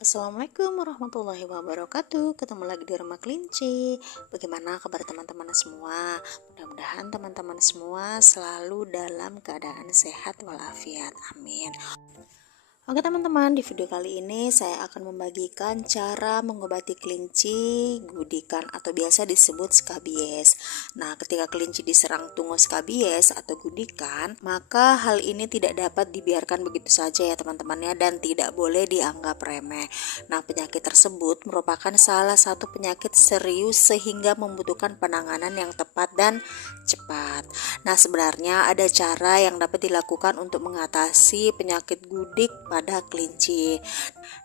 Assalamualaikum warahmatullahi wabarakatuh. Ketemu lagi di Rumah Kelinci. Bagaimana kabar teman-teman semua? Mudah-mudahan teman-teman semua selalu dalam keadaan sehat walafiat. Amin. Oke teman-teman, di video kali ini saya akan membagikan cara mengobati kelinci gudikan atau biasa disebut skabies. Nah, ketika kelinci diserang tungau skabies atau gudikan, maka hal ini tidak dapat dibiarkan begitu saja ya teman-temannya, dan tidak boleh dianggap remeh. Nah, penyakit tersebut merupakan salah satu penyakit serius sehingga membutuhkan penanganan yang tepat dan cepat. Nah, sebenarnya ada cara yang dapat dilakukan untuk mengatasi penyakit gudik pada kelinci.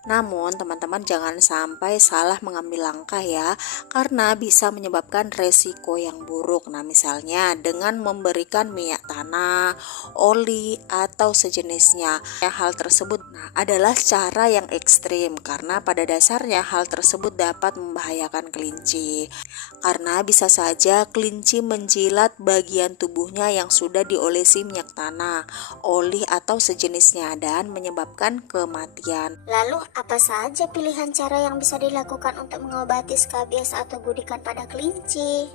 Namun, teman-teman jangan sampai salah mengambil langkah ya, karena bisa menyebabkan resiko yang buruk. Nah, misalnya dengan memberikan minyak tanah, oli, atau sejenisnya. Hal tersebut adalah cara yang ekstrim karena pada dasarnya hal tersebut dapat membahayakan kelinci. Karena bisa saja kelinci menjilat bagian tubuhnya yang sudah diolesi minyak tanah, oli, atau sejenisnya dan menyebabkan kematian. Lalu apa saja pilihan cara yang bisa dilakukan untuk mengobati skabies atau gudikan pada kelinci?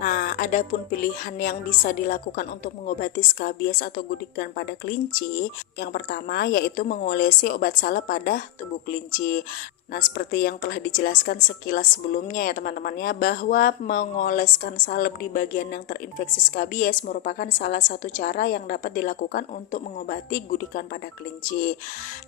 Nah, adapun pilihan yang bisa dilakukan untuk mengobati skabies atau gudikan pada kelinci, yang pertama yaitu mengolesi obat salep pada tubuh kelinci. Nah, seperti yang telah dijelaskan sekilas sebelumnya ya teman-temannya, bahwa mengoleskan salep di bagian yang terinfeksi skabies merupakan salah satu cara yang dapat dilakukan untuk mengobati gudikan pada kelinci.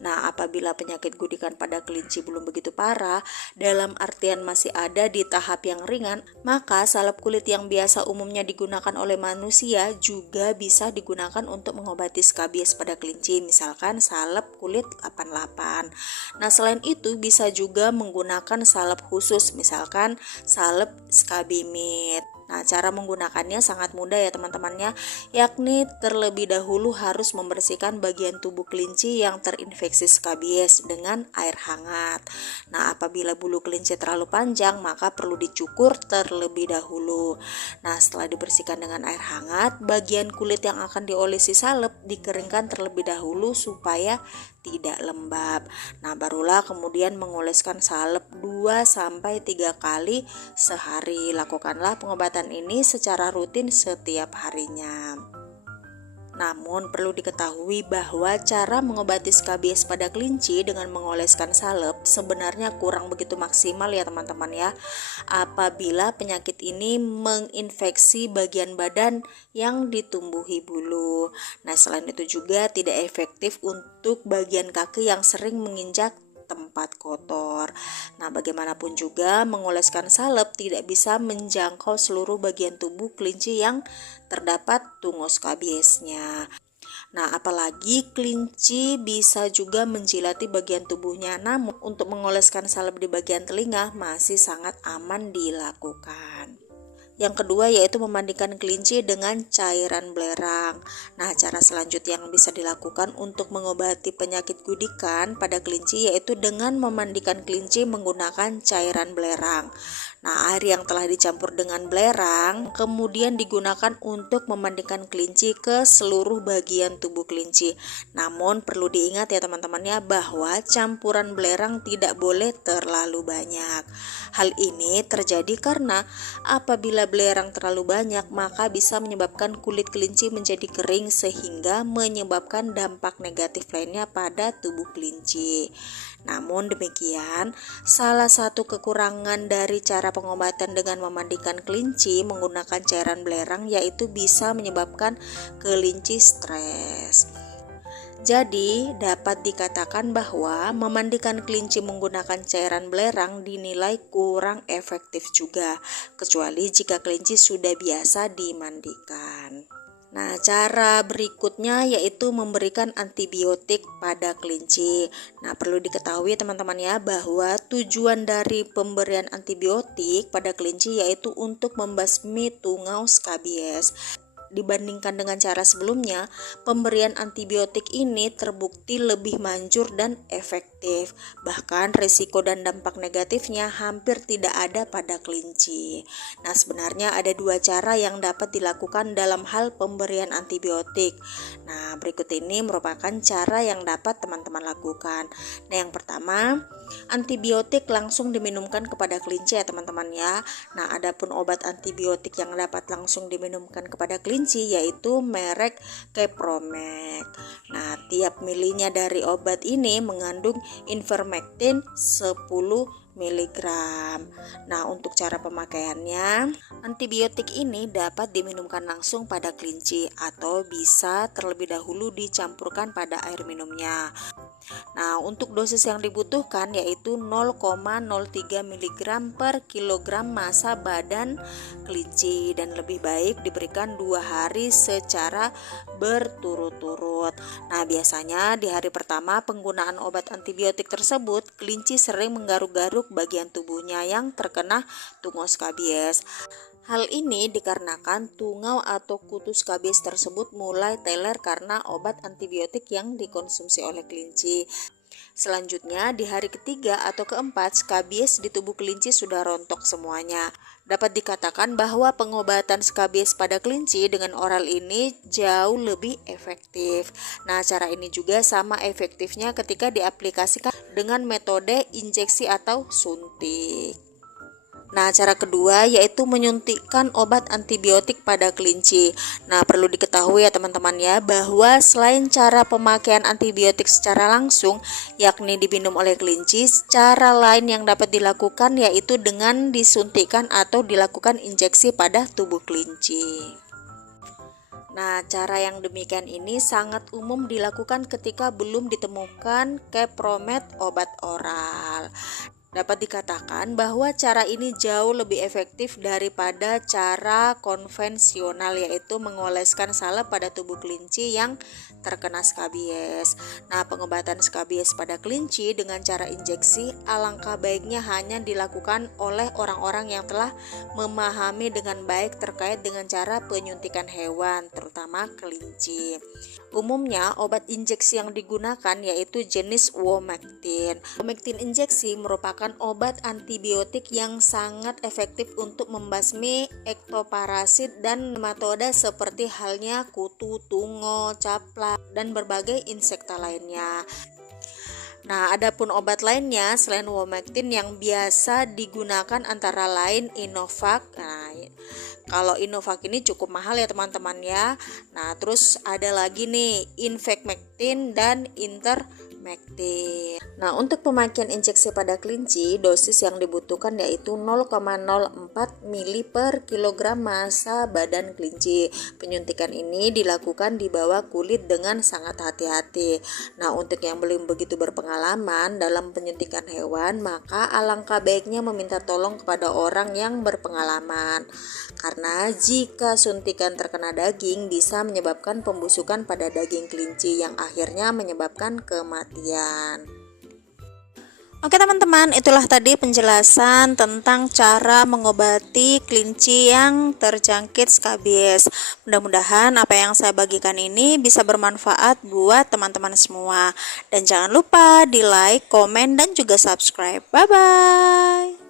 Nah, apabila penyakit gudikan pada kelinci belum begitu parah, dalam artian masih ada di tahap yang ringan, maka salep kulit yang biasa umumnya digunakan oleh manusia juga bisa digunakan untuk mengobati skabies pada kelinci, misalkan salep kulit 88. Nah, selain itu bisa juga menggunakan salep khusus, misalkan salep skabimid. Nah, cara menggunakannya sangat mudah ya teman-temannya, yakni terlebih dahulu harus membersihkan bagian tubuh kelinci yang terinfeksi skabies dengan air hangat. Nah, apabila bulu kelinci terlalu panjang, maka perlu dicukur terlebih dahulu. Nah, setelah dibersihkan dengan air hangat, bagian kulit yang akan diolesi salep dikeringkan terlebih dahulu supaya tidak lembab. Nah, barulah kemudian mengoleskan salep 2-3 kali sehari. Lakukanlah pengobatan ini secara rutin setiap harinya. Namun perlu diketahui bahwa cara mengobati skabies pada kelinci dengan mengoleskan salep sebenarnya kurang begitu maksimal ya teman-teman ya, apabila penyakit ini menginfeksi bagian badan yang ditumbuhi bulu. Nah, selain itu juga tidak efektif untuk bagian kaki yang sering menginjak tempat kotor. Nah, bagaimanapun juga mengoleskan salep tidak bisa menjangkau seluruh bagian tubuh kelinci yang terdapat tungau skabiesnya. Nah, apalagi kelinci bisa juga menjilati bagian tubuhnya. Namun, untuk mengoleskan salep di bagian telinga masih sangat aman dilakukan. Yang kedua yaitu memandikan kelinci dengan cairan belerang. Nah, cara selanjutnya yang bisa dilakukan untuk mengobati penyakit gudikan pada kelinci yaitu dengan memandikan kelinci menggunakan cairan belerang. Nah, air yang telah dicampur dengan belerang kemudian digunakan untuk memandikan kelinci ke seluruh bagian tubuh kelinci. Namun perlu diingat ya teman-temannya, bahwa campuran belerang tidak boleh terlalu banyak. Hal ini terjadi karena apabila belerang terlalu banyak, maka bisa menyebabkan kulit kelinci menjadi kering sehingga menyebabkan dampak negatif lainnya pada tubuh kelinci. Namun demikian, salah satu kekurangan dari cara pengobatan dengan memandikan kelinci menggunakan cairan belerang yaitu bisa menyebabkan kelinci stres. Jadi, dapat dikatakan bahwa memandikan kelinci menggunakan cairan belerang dinilai kurang efektif juga, kecuali jika kelinci sudah biasa dimandikan. Nah, cara berikutnya yaitu memberikan antibiotik pada kelinci. Nah, perlu diketahui teman-teman ya, bahwa tujuan dari pemberian antibiotik pada kelinci yaitu untuk membasmi tungau skabies. dibandingkan dengan cara sebelumnya, pemberian antibiotik ini terbukti lebih manjur dan efektif. Bahkan risiko dan dampak negatifnya hampir tidak ada pada kelinci. Nah, sebenarnya ada dua cara yang dapat dilakukan dalam hal pemberian antibiotik. Nah, berikut ini merupakan cara yang dapat teman-teman lakukan. Nah, yang pertama, antibiotik langsung diminumkan kepada kelinci ya teman-teman ya. Nah, adapun obat antibiotik yang dapat langsung diminumkan kepada kelinci yaitu merek Kepromek. Nah, tiap milinya dari obat ini mengandung ivermectin 10 mg. Nah, untuk cara pemakaiannya, antibiotik ini dapat diminumkan langsung pada kelinci atau bisa terlebih dahulu dicampurkan pada air minumnya. Nah, untuk dosis yang dibutuhkan yaitu 0,03 mg per kilogram massa badan kelinci dan lebih baik diberikan 2 hari secara berturut-turut. Nah, biasanya di hari pertama penggunaan obat antibiotik tersebut, kelinci sering menggaruk-garuk bagian tubuhnya yang terkena tungau skabies. Hal ini dikarenakan tungau atau kutu skabies tersebut mulai teler karena obat antibiotik yang dikonsumsi oleh kelinci. Selanjutnya, di hari ketiga atau keempat, skabies di tubuh kelinci sudah rontok semuanya. Dapat dikatakan bahwa pengobatan skabies pada kelinci dengan oral ini jauh lebih efektif. Nah, cara ini juga sama efektifnya ketika diaplikasikan dengan metode injeksi atau suntik. Nah, cara kedua yaitu menyuntikkan obat antibiotik pada kelinci. Nah, perlu diketahui ya teman-teman ya, bahwa selain cara pemakaian antibiotik secara langsung, yakni diminum oleh kelinci, cara lain yang dapat dilakukan yaitu dengan disuntikkan atau dilakukan injeksi pada tubuh kelinci. Nah, cara yang demikian ini sangat umum dilakukan ketika belum ditemukan Kepromet obat oral. Dapat dikatakan bahwa cara ini jauh lebih efektif daripada cara konvensional, yaitu mengoleskan salep pada tubuh kelinci yang terkena skabies. Nah, pengobatan skabies pada kelinci dengan cara injeksi alangkah baiknya hanya dilakukan oleh orang-orang yang telah memahami dengan baik terkait dengan cara penyuntikan hewan, terutama kelinci. Umumnya, obat injeksi yang digunakan yaitu jenis Womectin. Womectin injeksi merupakan obat antibiotik yang sangat efektif untuk membasmi ektoparasit dan nematoda seperti halnya kutu, tungau, caplak, dan berbagai insekta lainnya. Nah, adapun obat lainnya selain Womectin yang biasa digunakan antara lain Inovac. Nah, kalau Inovac ini cukup mahal ya teman-teman ya. Nah, terus ada lagi nih Ivermectin dan Ivermectin. Nah, untuk pemakaian injeksi pada kelinci, dosis yang dibutuhkan yaitu 0,04 ml per kilogram massa badan kelinci. Penyuntikan ini dilakukan di bawah kulit dengan sangat hati-hati. Nah, untuk yang belum begitu berpengalaman dalam penyuntikan hewan, maka alangkah baiknya meminta tolong kepada orang yang berpengalaman. Karena jika suntikan terkena daging bisa menyebabkan pembusukan pada daging kelinci yang akhirnya menyebabkan kematian. Oke teman-teman, itulah tadi penjelasan tentang cara mengobati kelinci yang terjangkit skabies. Mudah-mudahan apa yang saya bagikan ini bisa bermanfaat buat teman-teman semua. Dan jangan lupa di like, komen, dan juga subscribe. Bye-bye.